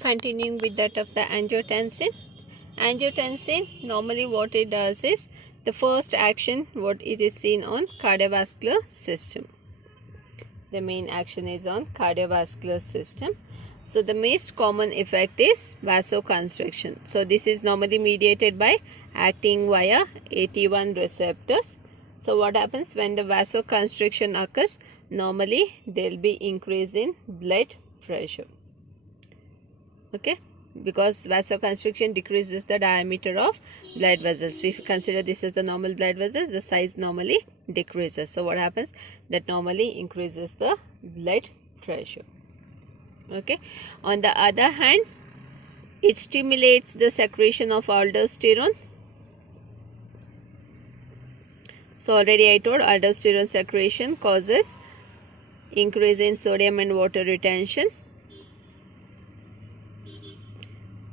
Continuing with that of the angiotensin. Angiotensin, normally what it does is, the first action what it is seen on cardiovascular system. The main action is on cardiovascular system. So the most common effect is vasoconstriction. So this is normally mediated by acting via AT1 receptors. So what happens when the vasoconstriction occurs? Normally there will be increase in blood pressure. Okay, because vasoconstriction decreases the diameter of blood vessels. If you consider this as the normal blood vessels, the size normally decreases. So what happens? That normally increases the blood pressure. Okay, on the other hand, it stimulates the secretion of aldosterone. So already I told, aldosterone secretion causes increase in sodium and water retention.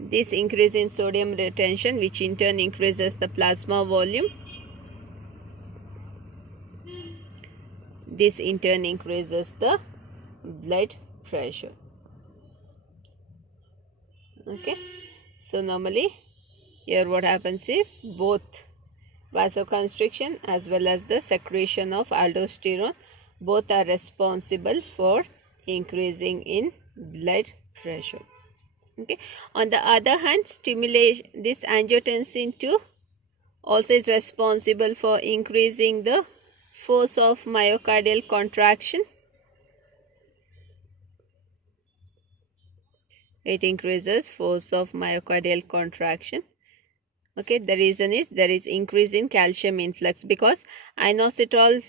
This increase in sodium retention, which in turn increases the plasma volume. This in turn increases the blood pressure. Okay, so normally here what happens is, both vasoconstriction as well as the secretion of aldosterone, both are responsible for increasing in blood pressure. Okay, on the other hand, stimulation, this angiotensin 2 also is responsible for increasing the force of myocardial contraction. It increases force of myocardial contraction. Okay, the reason is there is increase in calcium influx, because inositol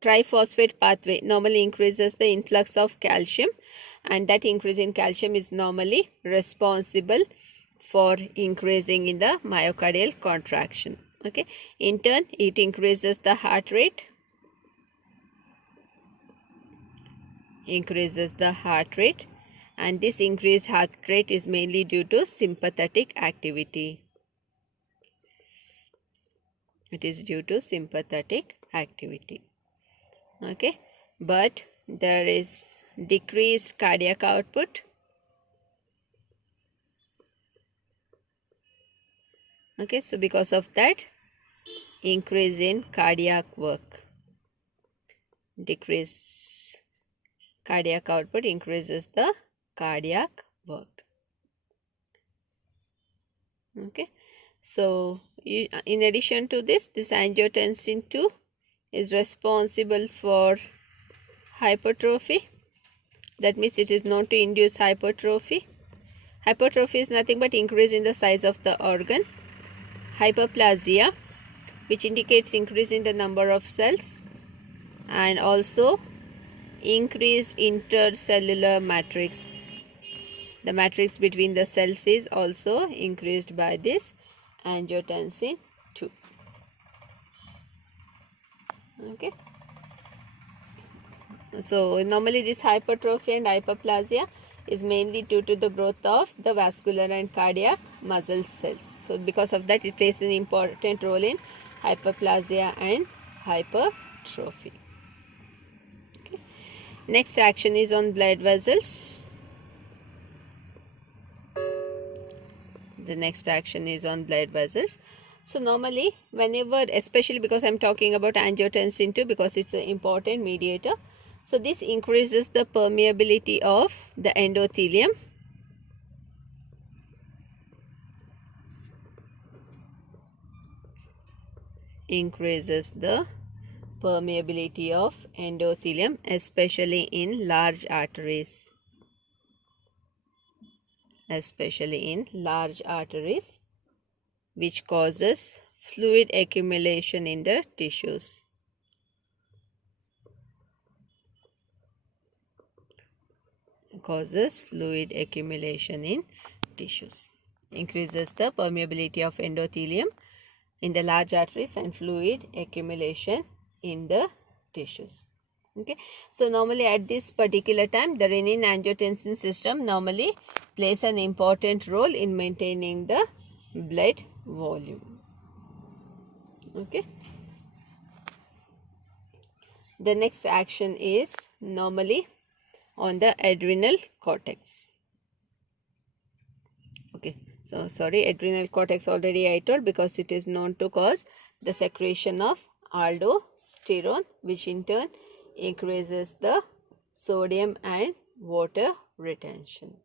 triphosphate pathway normally increases the influx of calcium, and that increase in calcium is normally responsible for increasing in the myocardial contraction. Okay, in turn it increases the heart rate, and this increased heart rate is mainly due to sympathetic activity. It is due to sympathetic activity. Okay, but there is decreased cardiac output. Okay, so because of that, increase in cardiac work. Decrease cardiac output increases the cardiac work. Okay, so in addition to this angiotensin 2 is responsible for hypertrophy. That means it is known to induce hypertrophy. Hypertrophy is nothing but increase in the size of the organ. Hyperplasia, which indicates increase in the number of cells, and also increased intercellular matrix. The matrix between the cells is also increased by this angiotensin 2. Okay, so normally this hypertrophy and hyperplasia is mainly due to the growth of the vascular and cardiac muscle cells. So because of that, it plays an important role in hyperplasia and hypertrophy. Okay, next action is on blood vessels. The next action is on blood vessels. So normally whenever, especially because I am talking about angiotensin 2 because it's an important mediator, so this increases the permeability of the endothelium. Increases the permeability of endothelium, especially in large arteries. Which causes fluid accumulation in the tissues. Increases the permeability of endothelium in the large arteries and fluid accumulation in the tissues. Okay, so normally at this particular time, the renin-angiotensin system normally plays an important role in maintaining the blood volume. Okay, the next action is normally on the adrenal cortex. So sorry, adrenal cortex already I told, because it is known to cause the secretion of aldosterone, which in turn increases the sodium and water retention.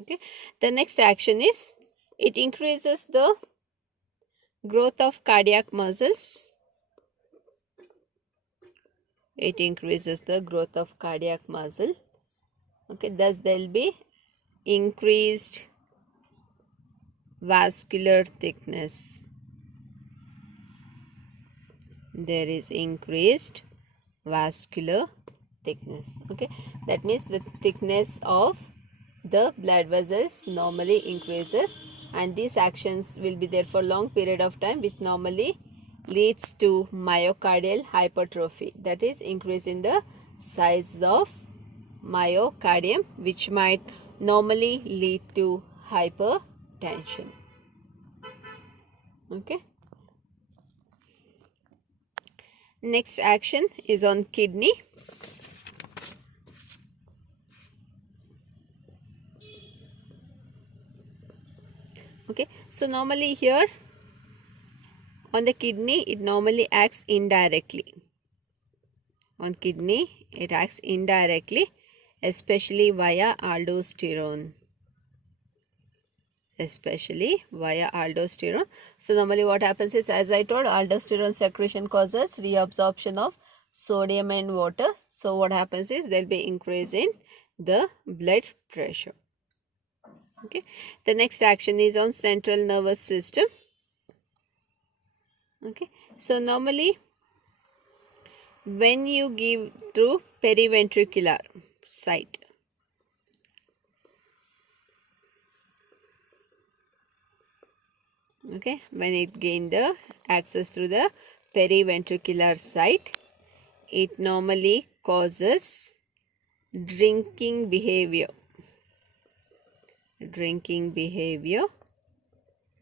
Okay, the next action is it increases the growth of cardiac muscles. It increases the growth of cardiac muscle. Okay, thus there will be increased vascular thickness. There is increased vascular thickness. Okay, that means the thickness of the blood vessels normally increases, and these actions will be there for long period of time, which normally leads to myocardial hypertrophy, that is increase in the size of myocardium, which might normally lead to hypertension. Okay, next action is on kidney. Okay, so normally here on the kidney it normally acts indirectly. On kidney it acts indirectly, especially via aldosterone. So normally what happens is, as I told, aldosterone secretion causes reabsorption of sodium and water. So what happens is there will be increase in the blood pressure. Okay, the next action is on central nervous system. Okay, so normally when you give through periventricular site, okay, when it gain the access through the periventricular site, it normally causes drinking behavior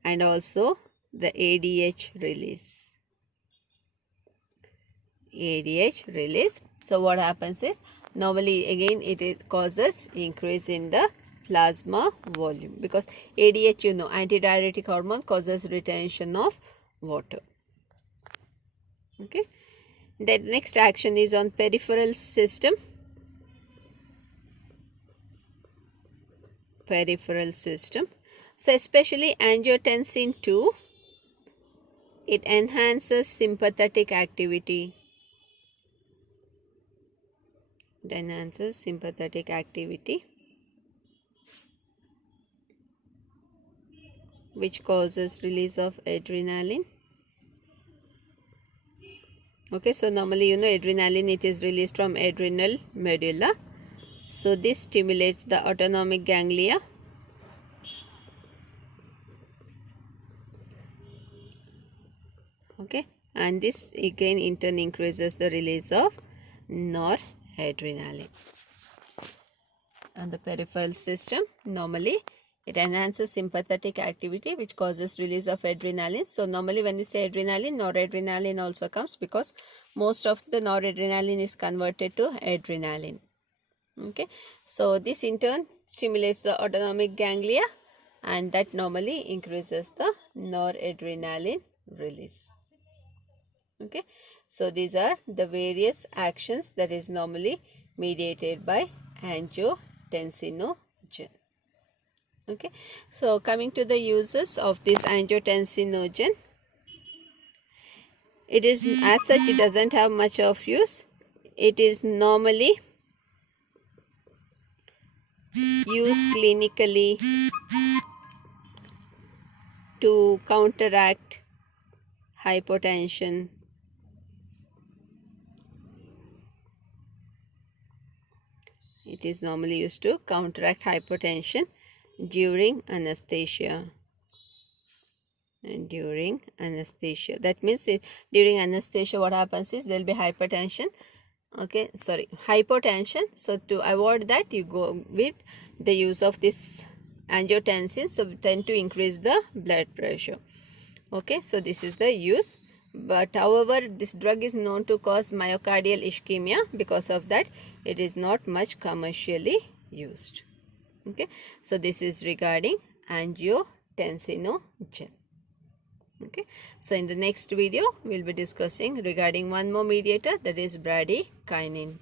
and also the ADH release. So what happens is, normally again it causes increase in the plasma volume, because ADH, you know, antidiuretic hormone, causes retention of water. Okay, the next action is on peripheral system. So especially angiotensin 2, it enhances sympathetic activity. Which causes release of adrenaline. Okay, so normally, you know, adrenaline, it is released from adrenal medulla. So this stimulates the autonomic ganglia. Okay, and this again in turn increases the release of noradrenaline. And the peripheral system, normally it enhances sympathetic activity, which causes release of adrenaline. So normally when you say adrenaline, noradrenaline also comes, because most of the noradrenaline is converted to adrenaline. Okay, so this in turn stimulates the autonomic ganglia, and that normally increases the noradrenaline release. Okay, so these are the various actions that is normally mediated by angiotensinogen. Okay, so coming to the uses of this angiotensinogen, it is, as such, it doesn't have much of use. It is normally used clinically to counteract hypotension, it is normally used to counteract hypotension during anesthesia. That means during anesthesia what happens is there will be hypertension. Okay, sorry, hypotension. So to avoid that, you go with the use of this angiotensin, so we tend to increase the blood pressure. Okay, so this is the use. But however, this drug is known to cause myocardial ischemia. Because of that, it is not much commercially used. Okay, so this is regarding angiotensinogen. Okay, so in the next video we'll be discussing regarding one more mediator, that is bradykinin.